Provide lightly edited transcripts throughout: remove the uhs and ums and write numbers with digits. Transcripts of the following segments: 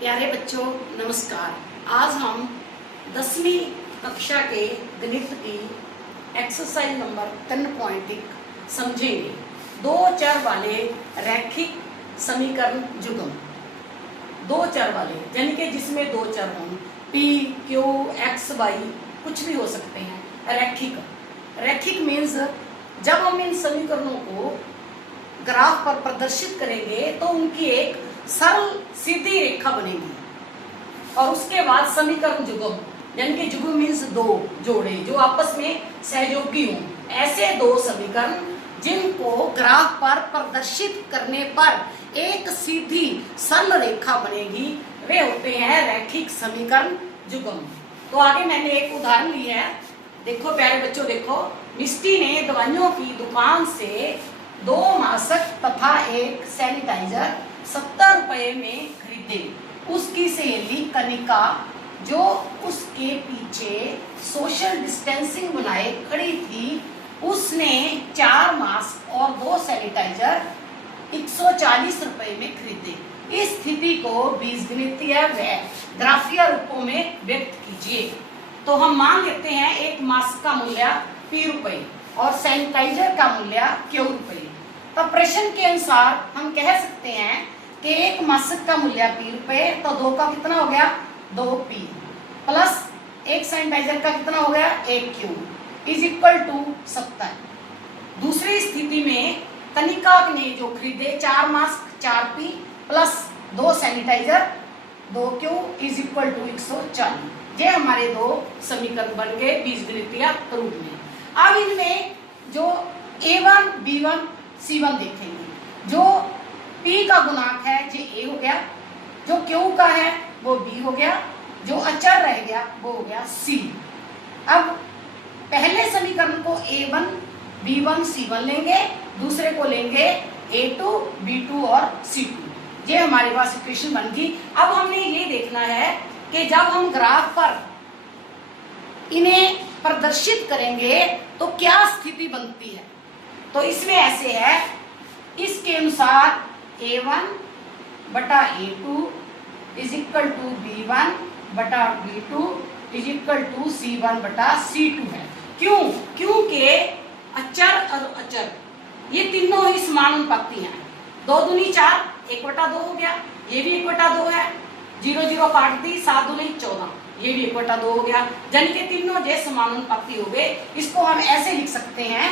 प्यारे बच्चों नमस्कार। आज हम 10वीं कक्षा के गणित की एक्सरसाइज नंबर 3.1 समझेंगे। दो चर वाले रैखिक समीकरण जुगम। दो चर वाले यानी कि जिसमें दो चर हों, p, q, x, y कुछ भी हो सकते हैं। रैखिक रैखिक मीन्स जब हम इन समीकरणों को ग्राफ पर प्रदर्शित करेंगे तो उनकी एक सरल सीधी रेखा बनेगी और उसके बाद समीकरण जुगम यानी कि जुगम मीन्स दो जोड़े जो आपस में सहयोगी हों। ऐसे दो समीकरण जिनको ग्राफ पर प्रदर्शित करने पर एक सीधी सरल रेखा बनेगी वे होते हैं रैखिक समीकरण जुगम। तो आगे मैंने एक उदाहरण ली है। देखो प्यारे बच्चों, देखो मिष्टी ने दवाइयों की दुकान से 2 मास्क तथा एक सैनिटाइजर 70 रुपए में खरीदे। उसकी सहेली कनिका जो उसके पीछे सोशल डिस्टेंसिंग बनाए खड़ी थी, उसने 4 मास्क और 2 सैनिटाइजर 140 रुपए में खरीदे। इस स्थिति को बीजगणितीय व ग्राफीय रूपों में व्यक्त कीजिए। तो हम मान लेते हैं एक मास्क का मूल्य p रुपए और सैनिटाइजर का मूल्य q रुपए। तो प्रश्न के अनुसार हम कह सकते हैं कि एक मास्क का मूल्य p रुपए, तो 2 का कितना हो गया 2p प्लस एक सैनिटाइजर का कितना हो गया 1q इज इक्वल टू 70। दूसरी स्थिति में कनिका ने जो खरीदे 4 mask 4p plus 2 sanitiser 2q is equal to 140। ये हमारे दो समीकरण बन गए बीजगणितीय रूप में। अब इनमें जो a1 b1 c1 देखेंगे। जो p का गुणांक है ये a हो गया, जो q का है वो b हो गया, जो अचर रह गया वो हो गया c। अब पहले समीकरण को a1 b1 c1 लेंगे, दूसरे को लेंगे a2 b2 और c2। ये हमारे पास इक्वेशन बन गई। अब हमने ये देखना है कि जब हम ग्राफ पर इन्हें प्रदर्शित करेंगे तो क्या स्थिति बनती है। तो इसमें ऐसे है, इसके अनुसार a1 बटा a2 is equal to b1 बटा b2 is equal to c1 बटा c2 है। क्यों? क्योंकि अचर और अचर ये तीनों ही समानुपाती हैं। 2 दूनी 4, 1/2 हो गया, ये भी 1/2 है, 0 0 काट दी, 7 दूनी 14, ये भी 1/2 हो गया। यानी कि तीनों जे समानुपाती हो गए। इसको हम ऐसे लिख सकते हैं,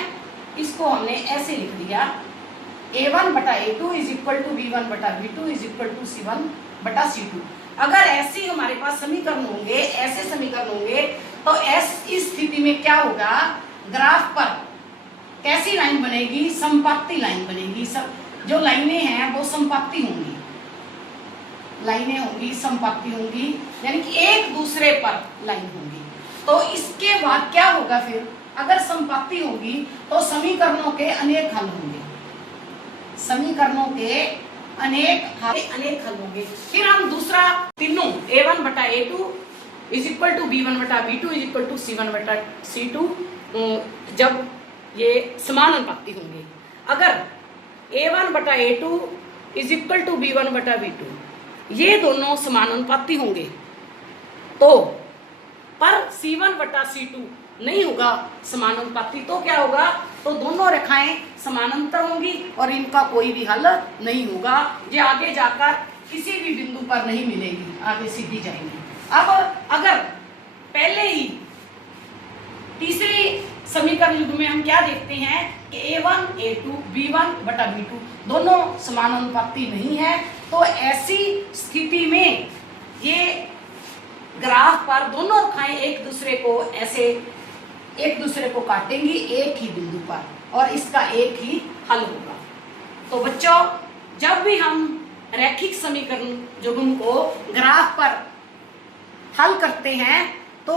इसको हमने ऐसे लिख दिया a1 बटा a2 is equal to b1 बटा b2 is equal to c1 बटा c2। अगर ऐसे हमारे पास समीकरण होंगे, ऐसे समीकरण होंगे तो इस स्थिति में क्या होगा, ग्राफ पर कैसी लाइन बनेगी, समपाती लाइन बनेगी। सब जो लाइनें हैं वो समपाती होंगी, लाइनें होंगी समपाती होंगी, यानी कि एक दूसरे पर लाइन होंगी। तो इसके बाद क्या होगा फिर, अगर समपाती होगी तो समीकरणों के अनेक हल होंगे, समीकरणों के अनेक हल होंगे। फिर हम दूसरा तीनों a1 बटा a2 is equal to b1 बटा b2 is equal to c1 बटा c2 जब ये समानुपाती होंगे। अगर a1 बटा a2 is equal to b1 बटा b2 ये दोनों समानुपाती होंगे तो पर c1 बटा c2 नहीं होगा समानुपाती, तो क्या होगा, तो दोनों रेखाएं समानांतर होंगी और इनका कोई भी हल नहीं होगा। ये आगे जाकर किसी भी बिंदु पर नहीं मिलेगी, आगे सीधी जाएंगी। अब अगर पहले ही तीसरी समीकरण युग में हम क्या देखते हैं कि a1 a2 b1 बटा b2 दोनों समानुपाती नहीं है, तो ऐसी स्थिति में ये ग्राफ पर दोनों रेखाएं एक दूसरे को काटेंगी एक ही बिंदु पर और इसका एक ही हल होगा। तो बच्चों, जब भी हम रैखिक समीकरण जुगम को ग्राफ पर हल करते हैं तो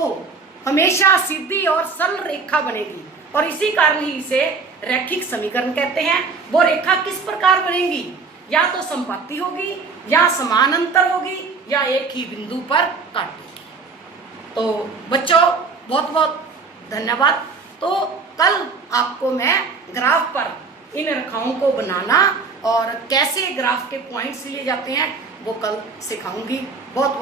हमेशा सीधी और सरल रेखा बनेगी और इसी कारण ही इसे रैखिक समीकरण कहते हैं। वो रेखा किस प्रकार बनेगी, या तो समपाती होगी या समानांतर होगी या एक ही बिंदु पर काटेगी। तो बच्चों बहुत बहुत धन्यवाद। तो कल आपको मैं ग्राफ पर इन रेखाओं को बनाना और कैसे ग्राफ के पॉइंट्स लिए जाते हैं वो कल सिखाऊंगी। बहुत बहुत